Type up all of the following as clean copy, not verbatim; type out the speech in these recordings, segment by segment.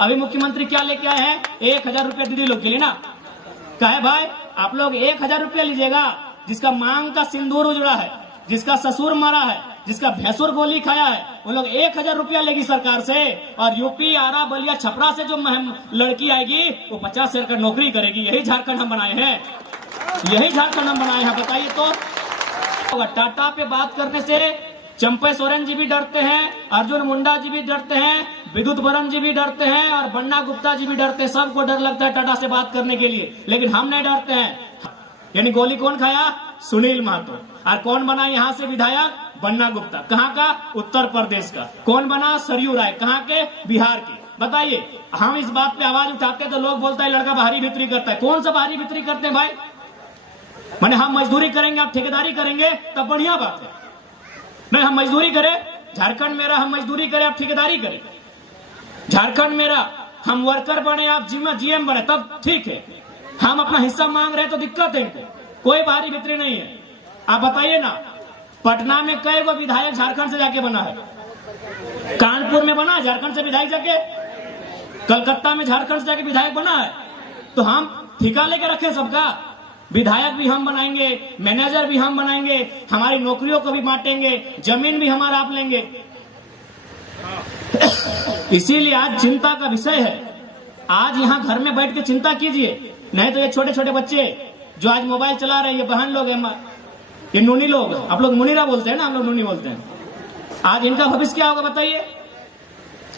अभी मुख्यमंत्री क्या लेके आए हैं? 1000 रुपया दीदी लोग के लिए ना। कहे भाई आप लोग 1000 रुपया लीजिएगा, जिसका मांग का सिंदूर उजड़ा है, जिसका ससुर मरा है, जिसका भैंसुर गोली खाया है, वो लोग 1000 रुपया लेगी सरकार से। और यूपी, आरा, बलिया, छपरा से जो लड़की आएगी वो 50 हजार का नौकरी करेगी। यही झारखंड हम बनाए हैं, यही झारखंड हम बनाए हैं। बताइए तो टाटा पे बात करने से चंपई सोरेन जी भी डरते हैं, अर्जुन मुंडा जी भी डरते हैं, विद्युत बरन जी भी डरते हैं और बन्ना गुप्ता जी भी डरते हैं। सबको डर लगता है टाटा से बात करने के लिए, लेकिन हम नहीं डरते हैं। यानी गोली कौन खाया? सुनील महतो। और कौन बना यहाँ से विधायक? बन्ना गुप्ता। कहाँ का? उत्तर प्रदेश का। कौन बना? सरयू राय। कहाँ के? बिहार के। बताइए, हम इस बात पे आवाज उठाते हैं तो लोग बोलता है लड़का बाहरी भीतरी करता है। कौन सा बाहरी भीतरी करते हैं भाई? माने हम मजदूरी करेंगे, आप ठेकेदारी करेंगे, तब बढ़िया बात है। नहीं, हम मजदूरी करें, झारखंड मेरा, हम मजदूरी करें, आप ठेकेदारी करें। झारखंड मेरा, हम वर्कर बने, आप जीएम बने, तब ठीक है। हम अपना हिस्सा मांग रहे तो दिक्कत है इनको, कोई बाहरी भीतरी नहीं है। आप बताइए ना, पटना में कई गो विधायक झारखंड से जाके बना है? कानपुर में बना झारखंड से विधायक जाके, कलकत्ता में झारखंड से जाके विधायक बना है। तो हम ठिका लेके रखे सबका, विधायक भी हम बनाएंगे, मैनेजर भी हम बनाएंगे, हमारी नौकरियों को भी बांटेंगे, जमीन भी हमारा आप लेंगे। इसीलिए आज चिंता का विषय है। आज यहाँ घर में बैठ के चिंता कीजिए, नहीं तो ये छोटे छोटे बच्चे जो आज मोबाइल चला रहे हैं, ये बहन लोग हैं, ये नूनी लोग, आप लोग मुनीरा बोलते हैं ना, हम लोग नूनी बोलते हैं। आज इनका भविष्य क्या होगा बताइए?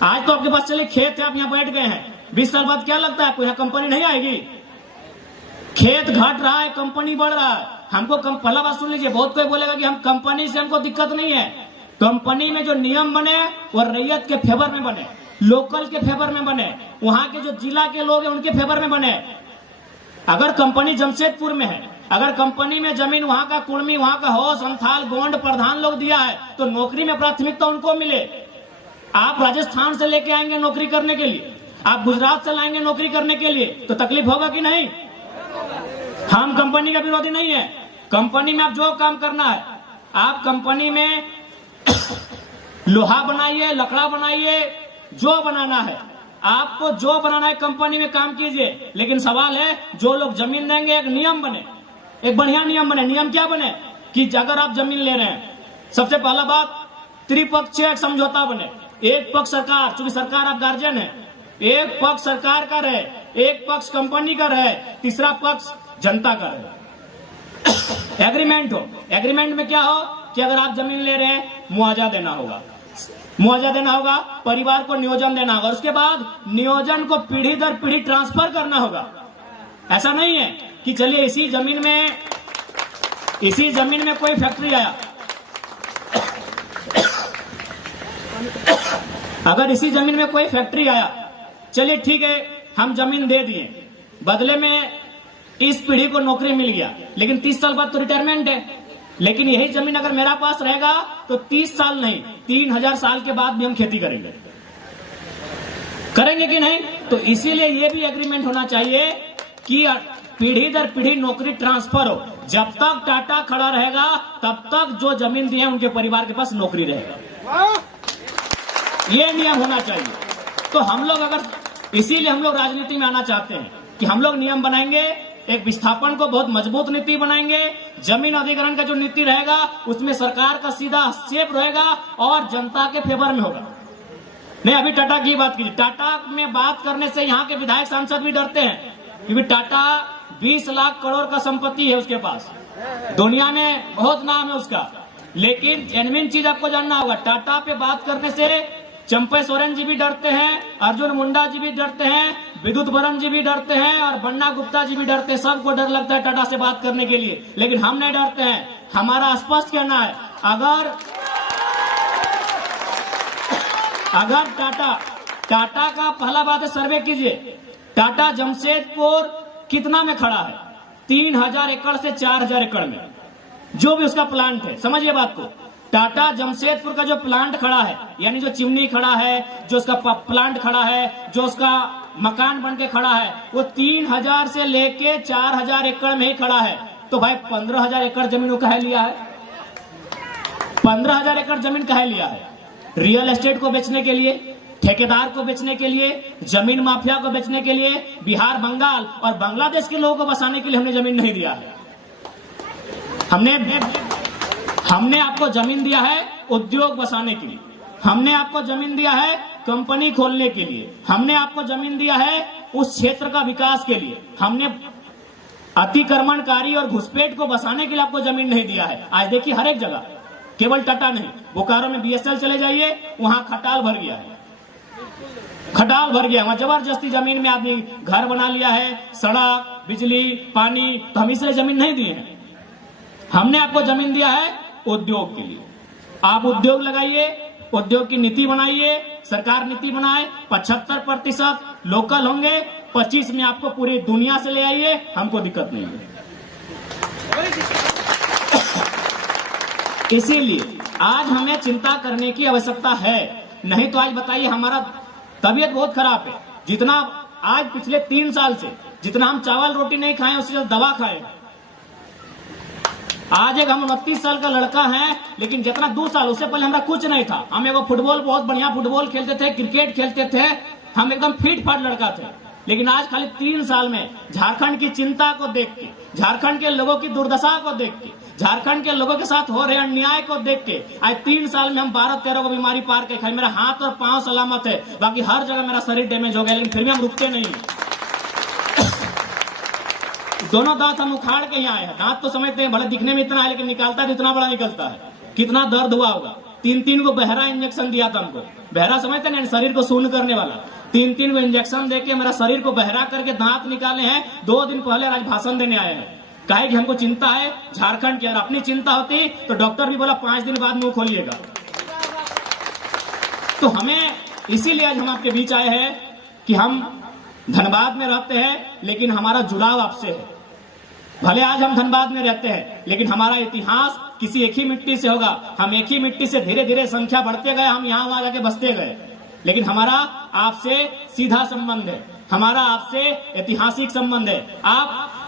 आज तो आपके पास चले खेत है, आप यहाँ बैठ गए हैं, 20 साल बाद क्या लगता है आपको यहाँ कंपनी नहीं आएगी? खेत घट रहा है, कंपनी बढ़ रहा है। हमको पहला बात सुन लीजिए, बहुत कोई बोलेगा कि हम कंपनी से हमको दिक्कत नहीं है। कंपनी में जो नियम बने वो रैयत के फेवर में बने, लोकल के फेवर में बने, वहां के जो जिला के लोग हैं उनके फेवर में बने। अगर कंपनी जमशेदपुर में है, अगर कंपनी में जमीन वहां का कुर्मी, वहां का हो, संथाल, गोंड, प्रधान लोग दिया है, तो नौकरी में प्राथमिकता उनको मिले। आप राजस्थान से लेके आएंगे नौकरी करने के लिए, आप गुजरात से लाएंगे नौकरी करने के लिए, तो तकलीफ होगा कि नहीं? हम कंपनी का विरोधी नहीं है। कंपनी में आप जो काम करना है, आप कंपनी में लोहा बनाइए, लकड़ा बनाइए, जो बनाना है आपको, जो बनाना है कंपनी में काम कीजिए। लेकिन सवाल है, जो लोग जमीन देंगे एक नियम बने, एक बढ़िया नियम बने। नियम क्या बने कि अगर आप जमीन ले रहे हैं, सबसे पहला बात त्रिपक्षीय समझौता बने। एक पक्ष सरकार, चूंकि सरकार आप गार्जियन है, एक पक्ष सरकार का रहे, एक पक्ष कंपनी का रहे, तीसरा पक्ष जनता का रहे। एग्रीमेंट हो, एग्रीमेंट में क्या हो कि अगर आप जमीन ले रहे हैं मुआवजा देना होगा, मुआवजा देना होगा, परिवार को नियोजन देना होगा, उसके बाद नियोजन को पीढ़ी दर पीढ़ी ट्रांसफर करना होगा। ऐसा नहीं है कि चलिए इसी जमीन में कोई फैक्ट्री आया, अगर इसी जमीन में कोई फैक्ट्री आया, चलिए ठीक है हम जमीन दे दिए, बदले में इस पीढ़ी को नौकरी मिल गया, लेकिन 30 साल बाद तो रिटायरमेंट है। लेकिन यही जमीन अगर मेरा पास रहेगा तो 30 साल नहीं, 3000 साल के बाद भी हम खेती करेंगे, करेंगे कि नहीं? तो इसीलिए ये भी एग्रीमेंट होना चाहिए कि पीढ़ी दर पीढ़ी नौकरी ट्रांसफर हो। जब तक टाटा खड़ा रहेगा तब तक जो जमीन दी है उनके परिवार के पास नौकरी रहेगा, ये नियम होना चाहिए। तो हम लोग अगर, इसीलिए हम लोग राजनीति में आना चाहते हैं कि हम लोग नियम बनाएंगे, एक विस्थापन को बहुत मजबूत नीति बनाएंगे, जमीन अधिग्रहण का जो नीति रहेगा उसमें सरकार का सीधा हस्तक्षेप रहेगा और जनता के फेवर में होगा। नहीं, अभी टाटा की बात कीजिए, टाटा में बात करने से यहाँ के विधायक सांसद भी डरते हैं, क्योंकि टाटा 20 लाख करोड़ का संपत्ति है उसके पास, दुनिया में बहुत नाम है उसका। लेकिन जेन्युइन चीज आपको जानना होगा, टाटा पे बात करने से चंपई सोरेन जी भी डरते हैं, अर्जुन मुंडा जी भी डरते हैं, विद्युत बरन जी भी डरते हैं और बन्ना गुप्ता जी भी डरते हैं। सबको डर लगता है टाटा से बात करने के लिए, लेकिन हम नहीं डरते हैं। हमारा स्पष्ट कहना है, अगर टाटा का पहला बात है, सर्वे कीजिए, टाटा जमशेदपुर कितना में खड़ा है? 3000 एकड़ से 4000 एकड़ में, जो भी उसका प्लांट है। समझिए बात को, टाटा जमशेदपुर का जो प्लांट खड़ा है, यानी जो चिमनी खड़ा है, जो उसका प्लांट खड़ा है, जो उसका मकान बन के खड़ा है, वो 3000 से लेके 4000 एकड़ में ही खड़ा है। तो भाई 15000 एकड़ जमीन वो कहे लिया है? 15000 एकड़ जमीन कहे लिया है? रियल एस्टेट को बेचने के लिए? ठेकेदार को बेचने के लिए, जमीन माफिया को बेचने के लिए, बिहार, बंगाल और बांग्लादेश के लोगों को बसाने के लिए हमने जमीन नहीं दिया है। हमने आपको जमीन दिया है उद्योग बसाने के लिए, हमने आपको जमीन दिया है कंपनी खोलने के लिए, हमने आपको जमीन दिया है उस क्षेत्र का विकास के लिए। हमने अतिक्रमणकारी और घुसपैठ को बसाने के लिए आपको जमीन नहीं दिया है। आज देखिए हर एक जगह, केवल टटा नहीं, बोकारो में बीएसएल चले जाइए, वहां खटाल भर गया है, खटाल भर गया। वहां जबरदस्ती जमीन में आदमी घर बना लिया है, सड़क, बिजली, पानी, तो हम इसलिए जमीन नहीं दिए हैं। हमने आपको जमीन दिया है उद्योग के लिए। आप उद्योग लगाइए, उद्योग की नीति बनाइए, सरकार नीति बनाए। 75% लोकल होंगे, 25 में आपको पूरी दुनिया से ले आइए, हमको दिक्कत नहीं है। इसीलिए आज हमें चिंता करने की आवश्यकता है, नहीं तो आज बताइए हमारा तबीयत बहुत खराब है। जितना आज पिछले 3 साल से जितना हम चावल रोटी नहीं खाए, उससे ज्यादा दवा खाए। आज एक हम 29 साल का लड़का है, लेकिन जितना 2 साल उससे पहले हमारा कुछ नहीं था। हम एगो फुटबॉल, बहुत बढ़िया फुटबॉल खेलते थे, क्रिकेट खेलते थे, हम एकदम फिट फाट लड़का थे। लेकिन आज खाली 3 साल में झारखंड की चिंता को देख के, झारखंड के लोगों की दुर्दशा को देख के, झारखंड के लोगों के साथ हो रहे अन्याय को देख के, आज 3 साल में हम 12-13 को बीमारी पार के खाए। मेरा हाथ और पांव सलामत है, बाकी हर जगह मेरा शरीर डैमेज हो गया, लेकिन फिर भी हम रुकते नहीं। दोनों दांत हम उखाड़ के यहाँ आए हैं। दांत तो समझते हैं भले दिखने में इतना है, लेकिन निकालता है तो इतना बड़ा निकलता है। कितना दर्द हुआ होगा। 3-3 को बहरा इंजेक्शन दिया था हमको। बहरा समझते हैं, शरीर को शून्य करने वाला। 3-3 को इंजेक्शन देके मेरा शरीर को बहरा करके दांत निकाले हैं। 2 दिन पहले आज भाषण देने आए हैं। कहे कि हमको चिंता है झारखंड की, और अपनी चिंता होती तो डॉक्टर भी बोला 5 दिन बाद मुंह खोलिएगा। तो हमें इसीलिए आज हम आपके बीच आए हैं कि हम धनबाद में रहते हैं, लेकिन हमारा जुड़ाव आपसे है। भले आज हम धनबाद में रहते हैं, लेकिन हमारा इतिहास किसी एक ही मिट्टी से होगा। हम एक ही मिट्टी से धीरे धीरे संख्या बढ़ते गए, हम यहाँ वहां जाके बसते गए, लेकिन हमारा आपसे सीधा संबंध है, हमारा आपसे ऐतिहासिक संबंध है,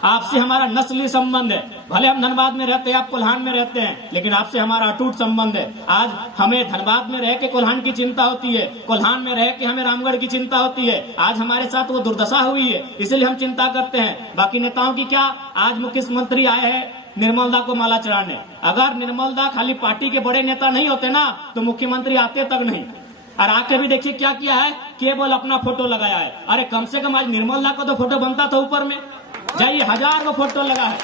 आपसे हमारा नस्ली संबंध है। भले हम धनबाद में रहते हैं, आप कोल्हान में रहते हैं, लेकिन आपसे हमारा अटूट संबंध है। आज हमें धनबाद में रह के कोल्हान की चिंता होती है, कोल्हान में रह के हमें रामगढ़ की चिंता होती है। आज हमारे साथ वो दुर्दशा हुई है, इसलिए हम चिंता करते हैं। बाकी नेताओं की क्या, आज मुख्यमंत्री आए हैं निर्मल दा को माला चढ़ाने। अगर निर्मल दा खाली पार्टी के बड़े नेता नहीं होते ना, तो मुख्यमंत्री आते तक नहीं। और आके भी देखिए क्या किया है, केवल अपना फोटो लगाया है। अरे कम से कम आज निर्मल दा को तो फोटो बनता था ऊपर में। जाइए, 1000 को फोटो लगा है,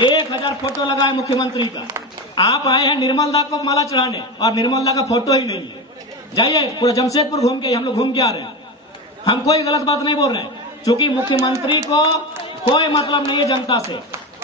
1000 फोटो लगा है मुख्यमंत्री का। आप आए हैं निर्मल दा को माला चढ़ाने, और निर्मल दा का फोटो ही नहीं है। जाइए, पूरा जमशेदपुर घूम के हम लोग घूम के आ रहे हैं। हम कोई गलत बात नहीं बोल रहे हैं, क्योंकि मुख्यमंत्री को कोई मतलब नहीं है जनता से।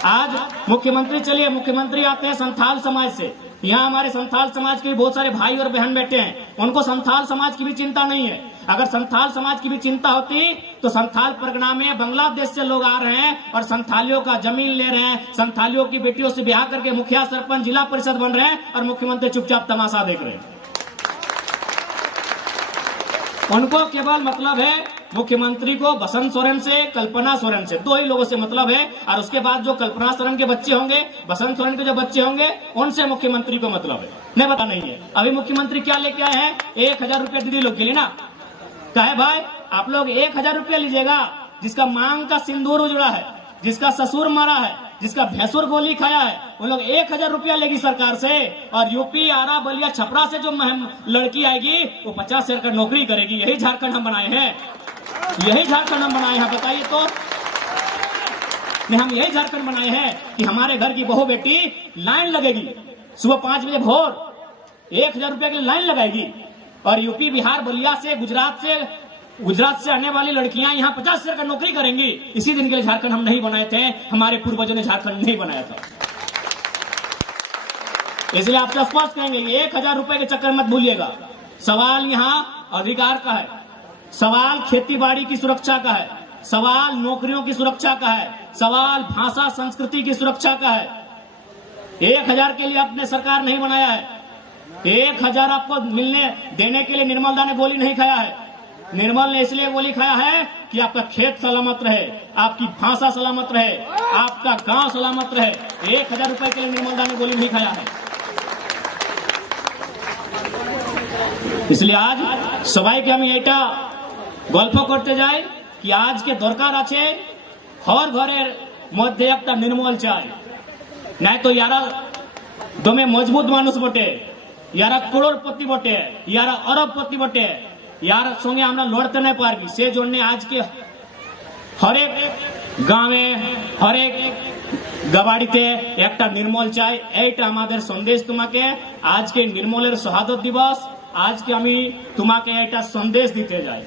आज मुख्यमंत्री, चलिए मुख्यमंत्री आते हैं संथाल समाज से। यहाँ हमारे संथाल समाज के भी बहुत सारे भाई और बहन बैठे हैं, उनको संथाल समाज की भी चिंता नहीं है। अगर संथाल समाज की भी चिंता होती तो संथाल परगना में बांग्लादेश से लोग आ रहे हैं और संथालियों का जमीन ले रहे हैं, संथालियों की बेटियों से ब्याह करके मुखिया, सरपंच, जिला परिषद बन रहे हैं, और मुख्यमंत्री चुपचाप तमाशा देख रहे हैं। उनको केवल मतलब है मुख्यमंत्री को बसंत सोरेन से, कल्पना सोरेन से, 2 ही लोगों से मतलब है। और उसके बाद जो कल्पना सोरेन के बच्चे होंगे, बसंत सोरेन के जो बच्चे होंगे, उनसे मुख्यमंत्री को मतलब है। नहीं पता नहीं है। अभी मुख्यमंत्री क्या लेके आए हैं, 1000 रुपया दीदी लोग के लिए ना। कहे भाई आप लोग 1000 रुपया लीजिएगा, जिसका मांग का सिंदूर उजड़ा है, जिसका ससुर मरा है, जिसका भैंसुर गोली खाया है, वो लोग 1000 रुपया लेगी सरकार से। और यूपी, आरा, बलिया, छपरा से जो लड़की आएगी वो 50 हजार का नौकरी करेगी। यही झारखंड हम बनाए हैं, यही झारखंड हम बनाए हैं। बताइए तो, हम यही झारखंड बनाए हैं कि हमारे घर की बहू बेटी लाइन लगेगी, सुबह 5 बजे भोर 1000 रुपया की लाइन लगाएगी। और यूपी, बिहार, बलिया से, गुजरात से आने वाली लड़कियां यहाँ 50 हजार का नौकरी करेंगी। इसी दिन के लिए झारखंड हम नहीं बनाए थे, हमारे पूर्वजों ने झारखंड नहीं बनाया था। इसलिए आपसे स्पष्ट कहेंगे, 1000 रुपए के चक्कर मत भूलिएगा। सवाल यहाँ अधिकार का है, सवाल खेतीबाड़ी की सुरक्षा का है, सवाल नौकरियों की सुरक्षा का है, सवाल भाषा संस्कृति की सुरक्षा का है। 1000 के लिए आपने सरकार नहीं बनाया है। 1000 आपको देने के लिए निर्मल दा ने गोली नहीं खाया है। निर्मल ने इसलिए गोली खाया है कि आपका खेत सलामत रहे, आपकी भाषा सलामत रहे, आपका गांव सलामत रहे। 1000 रुपए के लिए निर्मल दा ने गोली नहीं खाया है। इसलिए आज সবাইকে আমি এটা গল্প করতে যাই কি আজকে দরকার আছে হর ঘরের মধ্যে একটা নির্মল চাই, নাই তো ইয়ারা দমে মজবুত মানুষ বটে, ইয়ারা করোড়পতি বটে, ইয়ারা অরবপতি বটে, ইয়ার সঙ্গে আমরা লড়তে না পারবি। সেই জন্য আজকে হরেক গ্রামে হরেক গাবাড়িতে একটা নির্মল চাই, এইটা আমাদের সন্দেশ তোমাকে। আজকে নির্মলের শহাদত দিবস, আজকে আমি তোমাকে এটা সন্দেশ দিতে যাই।